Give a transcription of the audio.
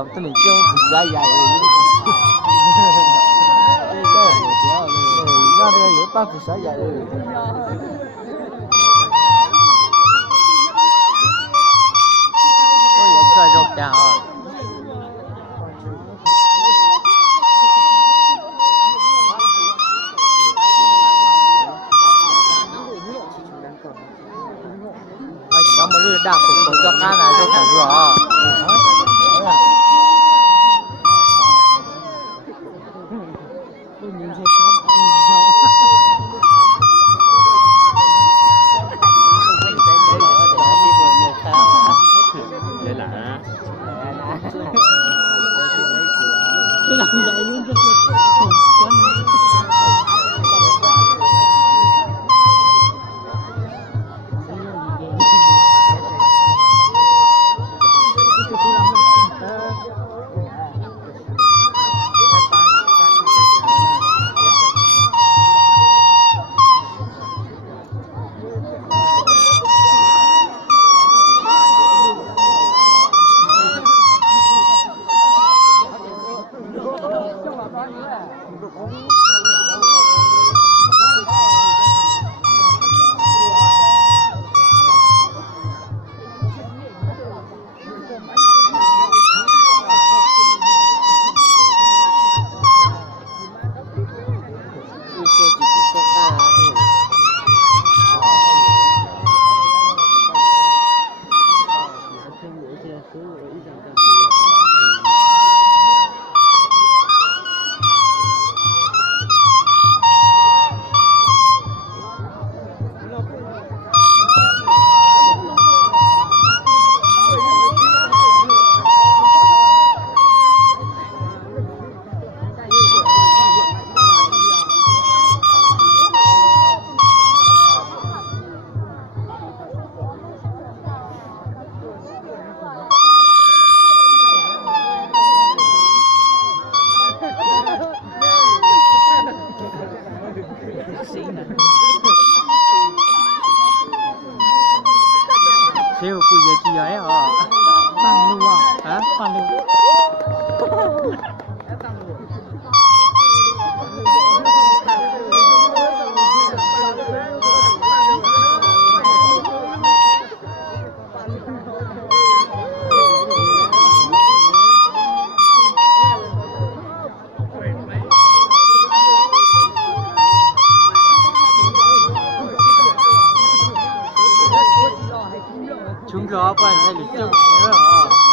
làm tôi này kêu dài dài rồi ra đây có ta phải dài rồi ôi giờ chơi rộng chả hả nó mới được đạp của cho cá này cho cả rõ siêu cùi giờ chi ấy hả? Bằng luôn à? Hả? Bằng luôn. chúng gió vẫn sẽ lịch trực thế hả?